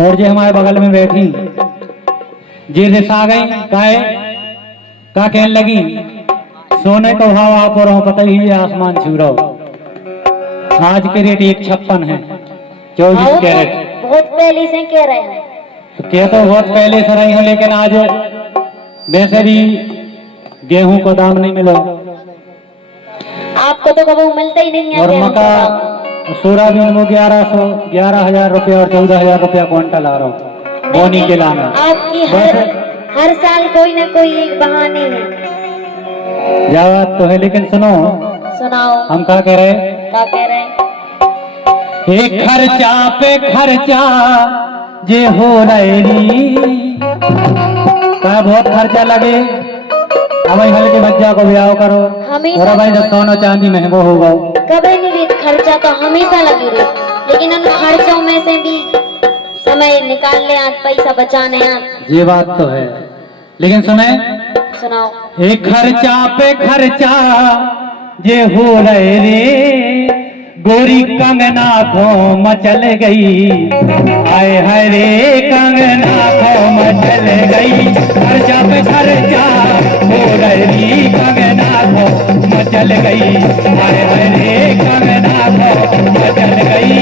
और जे हमारे बगल में बैठी जे रिस आ गई काहे का कहने लगी सोने का भाव आप और पता ही है आसमान छू रहा हो। आज के रेट 156 है 24 कैरेट। बहुत पहले से कह रहे हैं। तो कह तो बहुत पहले से रही हूँ लेकिन आज वैसे भी गेहूं को दाम नहीं मिला। आपको तो कभी मिलता ही नहीं है। और मक्का सोयाबीन को 11,000 रुपया और 14,000 रुपया क्विंटल आ रहा हूँ बोनी के लाना। आपकी हर साल कोई ना कोई एक बहाने है। या बात तो है लेकिन सुनो सुनाओ हम क्या कह रहे क्या कह रहे हैं। एक खर्चा पे खर्चा जे हो रही का बहुत खर्चा लगे। अब हल्के बच्चा को ब्याह करो और भाई जब सोना चांदी महंगो होगा कभी नहीं खर्चा तो हमेशा लगी रही लेकिन उन खर्चों में से भी समय निकाल ले आज पैसा बचाने आज। ये बात तो है लेकिन सुने सुनाओ। एक खर्चा पे खर्चा जे हो रहे रे गोरी कंगना को मचल गई। हाय हाय रे कंगना को मचल गई। खर्चा पे खर्चा हो रही कंगना को मचल गई। हाय हाय रे कंगना को मचल गई।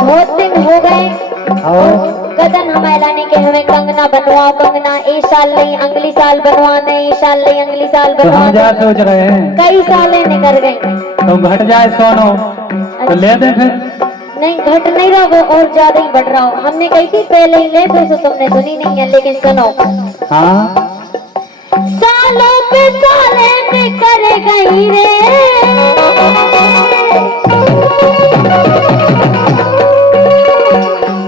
बहुत दिन हो गए गदन हमारे लाने के हमें कंगना बनवाओ कंगना इस साल नहीं अगली साल बनवाने इस साल नहीं अगली साल बनवाने। क्या सोच रहे हैं कई साल निकल गए तो घट जाए सोनो तो ले दे फिर। नहीं घट नहीं रहा वो और ज्यादा ही बढ़ रहा हो। हमने कही थी पहले ही ले फिर तो तुमने सुनी नहीं है लेकिन सुनो। हाँ सालों पे साले निकल गई रे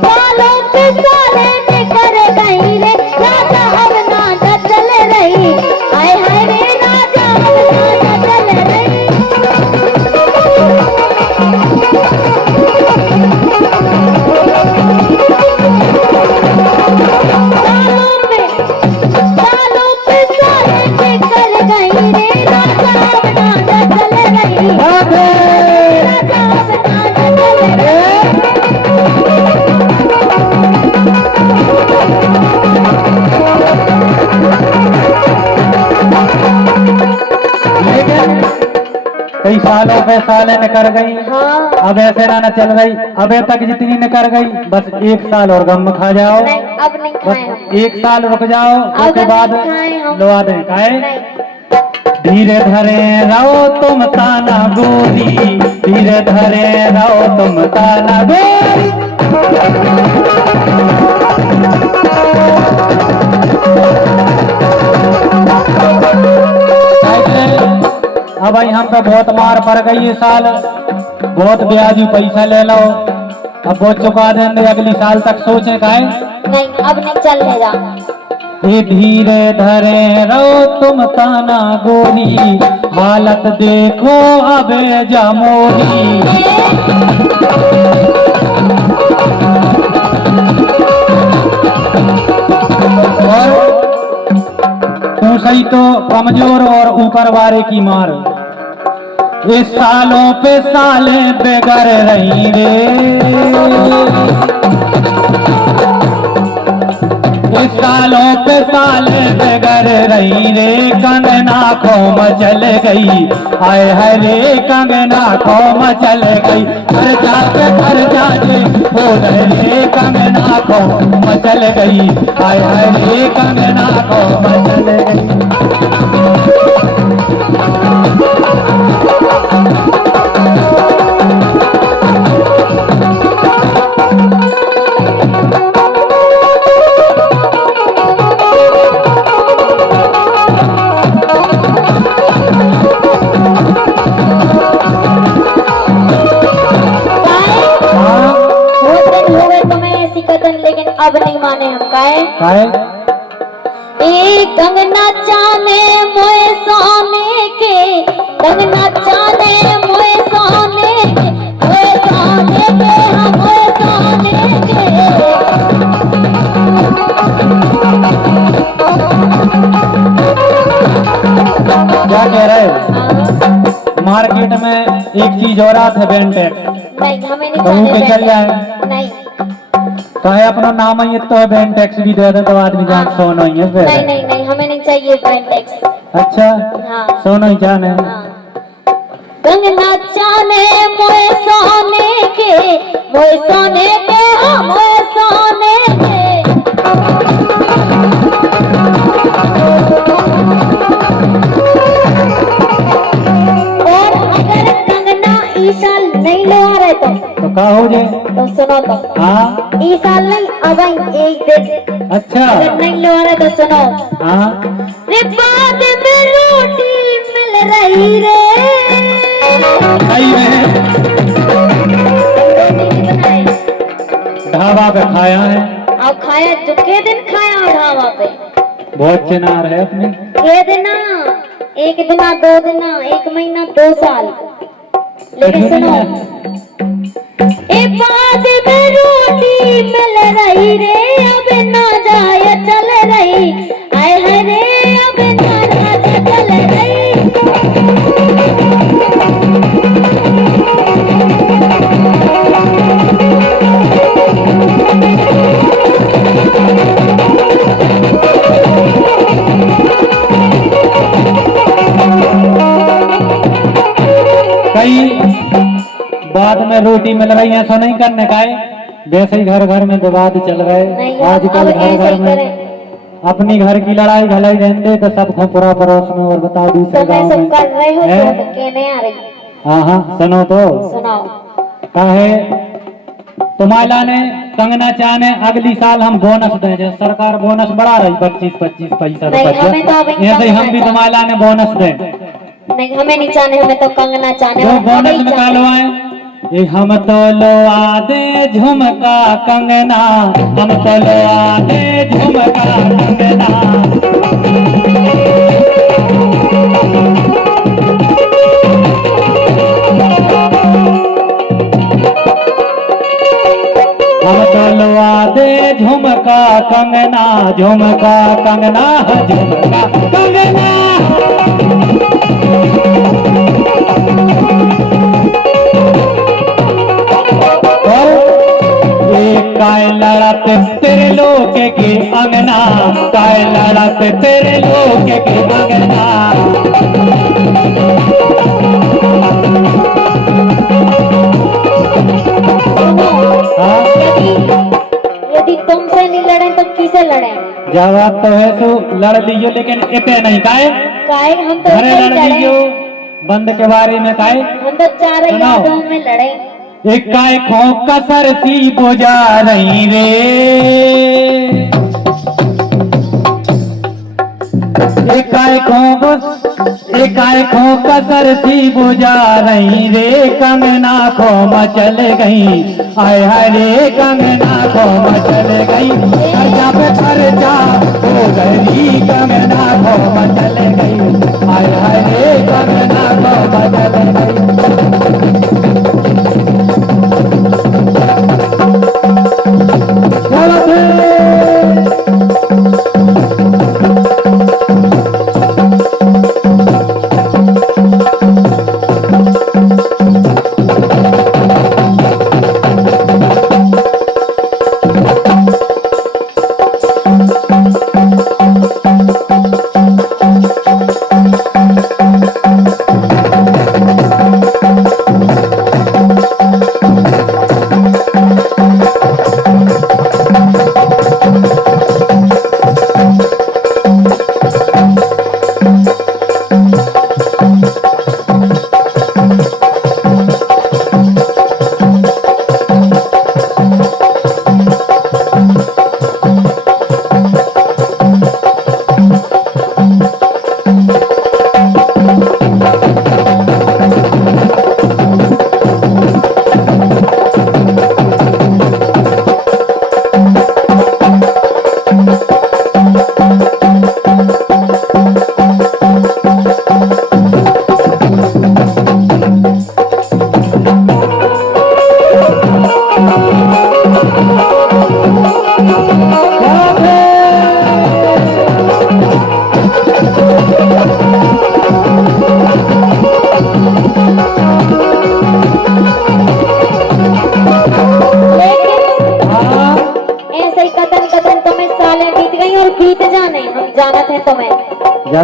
सालों पे साले निकल गई रे राजा अब ना चल रही। हाय हाय रे राजा अब ना चल रही। सालों पे साले निकल गई रे राजा अब ना चल रही। राजा अब ना चल रही। कई सालों पे सालें निकल गई। हाँ। अब ऐसे ना चल रही अबे तक जितनी निकल गई बस 1 साल और गम खा जाओ। नहीं अब नहीं खाए हम। बस 1 साल रुक जाओ उसके बाद लवा दें काहे। धीरे धरे रहो तुम ताना गोरी धीरे धरे रहो तुम ताना गोरी। अब हम पे बहुत मार पड़ गई इस साल बहुत ब्याजी पैसा ले लो अब बहुत चुका देंगे अगली साल तक सोचे काहे। नहीं अब नहीं चल रहा। धीरे धरे रहो तुम ताना गोरी हालत देखो अबे जामोरी। तू सही तो कमजोर और ऊपर वाले की मार इस सालों पे साले बेगर रही रे, इस सालों पे साले बेगर रही रे, कंगना खो मचल गई, हाय हाय रे कंगना खो मचल गई, खर्चा पे खर्चा जे हो रे, कंगना खो मचल गई, हाय हाय रे कंगना खो मचल गई। अब नहीं माने हम काहे काहे ए कंगना चाने मोए सोने के, कंगना चाने मोए सोने के, मोए सोने के, हम मोए सोने के। क्या कह रहे हो? मार्केट में एक चीज और रहा था बेंटेक्स, नहीं हमें नहीं कहूँ के चल चाहिए जाए, नहीं कहे अपना नाम है तो बेंटेक्स भी दे दे तो आदमी जान सोनो ही है फिर। नहीं नहीं नहीं हमें नहीं चाहिए बेंटेक्स। अच्छा हाँ सोनो ही जाने। हाँ कंगना चाने मोए सोने के, मोए सोने के, हाँ मोए सोने के। और अगर कंगना इस साल नहीं ले आ रहे तो का हो जाए? तो सुनो तो हाँ इस साल नहीं अब एक दिन अच्छा अगर नहीं ले आ रहे तो सुनो। हाँ रे बाद में रोटी मिल रही रे, खाई है, रोटी नहीं बनाए ढाबा पे खाया है, और खाया जो के दिन खाया और ढाबा पे बहुत चिनार है अपने। के दिना एक दिना दो दिना एक महीना 2 साल। लेकिन सुनो ए बाद में रोटी मिल रही रे, अब ना जाए चल रही, आए हाय रे अब ना जाए चल रही। कई बाद में रोटी मिल रही है, ऐसा नहीं करने का है, वैसे ही घर घर में विवाद चल रहे नहीं आजकल, अब घर ऐसा घर ही में करें। अपनी घर की लड़ाई घलाई रहते तो सबको पूरा पड़ोस में और बताओ दूसरे तो मैं गाँव सब में कर रही हूँ है? तो कहने आ रही। हाँ हाँ सुनो तो सुनाओ काहे तुम्हारा ने कंगना चाने अगली साल हम बोनस दें, जैसे सरकार बोनस बढ़ा रही 25-25 पैसा नहीं, हमें तो अभी ऐसे ही हम भी कंगना तुम्हारा ने बोनस दें। नहीं हमें नहीं चाहने, हमें तो कंगना चाहने। जो और बोनस हमें ही निकालो चाहने। आए ये हम तो लोआ दे झुमका कंगना, हम तो लोआ दे झुमका कंगना। हम तो लोआ दे झुमका कंगना, झुमका कंगना, झुमका कंगना। काय लड़त तेरे लोग के अंगना, काय लड़त तेरे लोग के अंगना। हाँ? यदि तुमसे नहीं लड़े तो किसे लड़े? जवाब तो है तो लड़ लीजिए, लेकिन इतने नहीं काहे काहे हम तो घरे ऐसे ही लड़ लड़े। लीजिए, बंद के बारे में काहे हम तो चार सुनाओ। यादों में लड़े। एक काय खो कसर सी बुझा रही रे, एकाए खो कसर सी बुझा रही रे, कंगना खो मचल गई, आय हाय रे कंगना खो मचल गई, खर्चा पे खर्चा हो गई, कंगना खो मचल गई, आय हाय रे कंगना खो मचल गई।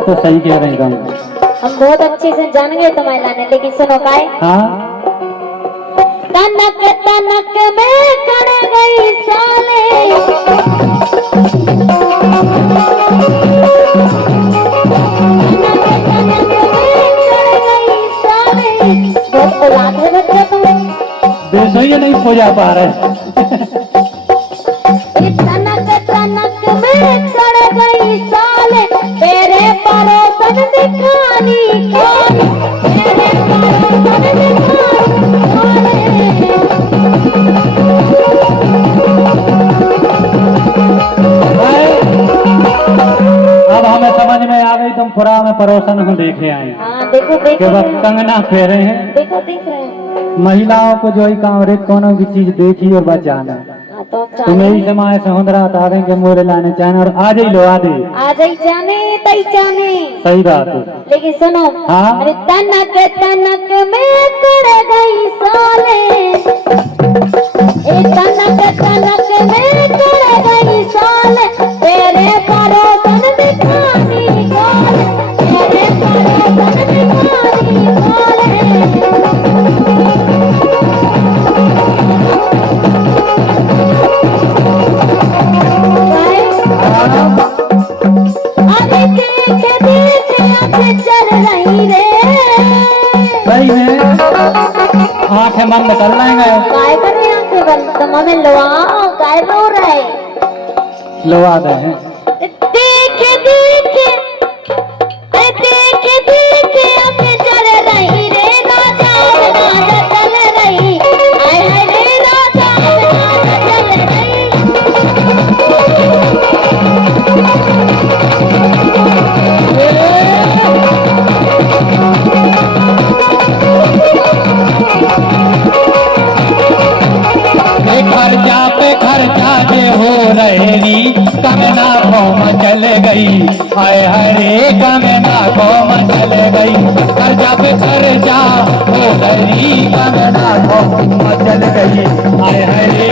तो सही कह रही हूँ। हम बहुत अच्छे से जान गए तुम्हारे लाने, लेकिन सुनो काय। हाँ तनक तनक में कड़ गई साले, तनक तनक में कड़ गई साले। बहुत औलाद है बच्चा तुम। बेसो ये नहीं खोजा पा रहे। तनक तनक में कड़ गई साले, तेरे परोसन दिखानी खोले, तेरे परोसन दिखानी खोले। अब हमें समझ में आ गई तुम पुरा में परोसन हो देखे आए हाँ देखो कि देखो वह कंगना फेरे हैं। देखो देख रहे हैं। महिलाओं को जो ही कांवरे कोनो भी चीज देखी और बचाना। हाँ तो अब तुम्हें ही जाने समाज से हुंदरा तारें के मोरे लाने चाहना और आज ही लो आदे। आ जाई जाने तई जाने। सही बात है। लेकिन सुनो, हाँ? अरे तनक तनक में कड़ गई साले, ए तनक तनक में कड़ गई साले, तेरे परोसन दिखानी खोले, तेरे परोसन दिखानी खोले। अरे देख देख आंखें चल रही रे, सही में आंखें बंद कर लेंगे। काय कर रहे आंखें बंद, तुम हमें लुआओ, काय रो रहे। लो आदे हैं। देख देख, अरे देख देख आंखें चल रही रे, राजा राजा चल रही, हाय हाय रे राजा राजा चल रही। खर्चा पे खर्चा जे हो रही कंगना घोम चल गई। हाय हाय रे कंगना घोम चल गई। खर्चा पे खर्चा हो रही कंगना घोम चल गई। हाय हाय रे